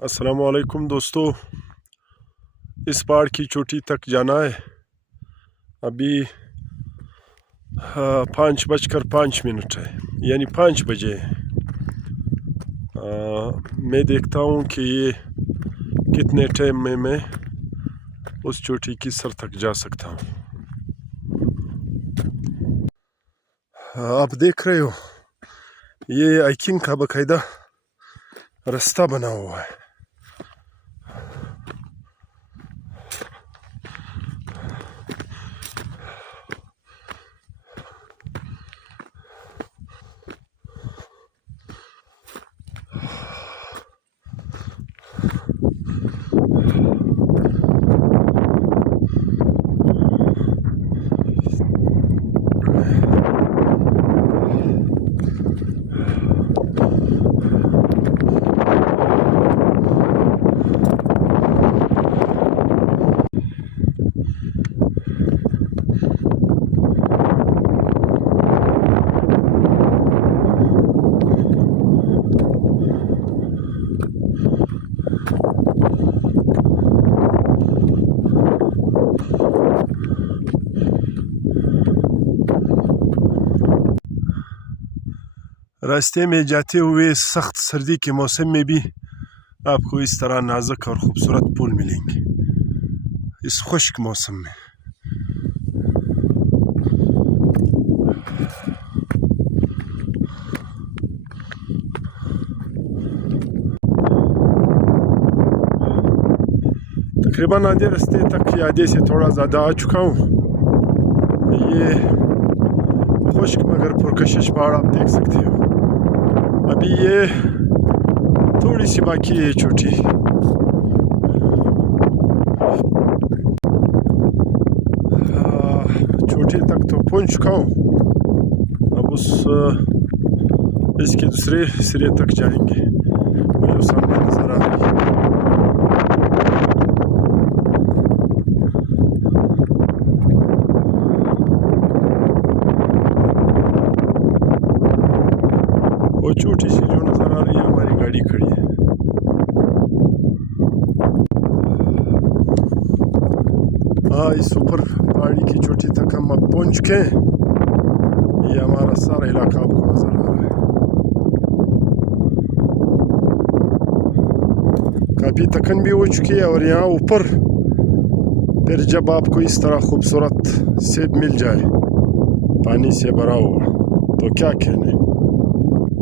अस्सलामुअलैकुम दोस्तों, इस पहाड़ की चोटी तक जाना है। अभी 5:05 है, यानी 5 बजे है। मैं देखता हूँ कि ये कितने टाइम में मैं उस चोटी की सर तक जा सकता हूँ। आप देख रहे हो, ये हाइकिंग का बाकायदा रास्ता बना हुआ है। रास्ते में जाते हुए सख्त सर्दी के मौसम में भी आपको इस तरह नाजुक और खूबसूरत पुल मिलेंगे इस खुश्क मौसम में। तकरीबन आधे रास्ते तक या आधे से थोड़ा ज़्यादा आ चुका हूँ। ये खुश्क मगर पुरकशिश पहाड़ आप देख सकते हो। अभी ये थोड़ी सी बाकी है चोटी। चोटी तक तो पहुंच चुका हूँ। अब इसके दूसरे सिरे तक जाएंगे। वो जो सामने नज़र आ रही है, वो छोटी सी जो नज़र आ रही है, हमारी गाड़ी खड़ी है। इस ऊपर पहाड़ी की चोटी तक हम अब पहुंच चुके हैं। ये हमारा सारा इलाका आपको नज़र आ रहा है। काफ़ी थकन भी हो चुकी है और यहाँ ऊपर फिर जब आपको इस तरह खूबसूरत सेब मिल जाए पानी से भरा हुआ, तो क्या कहना।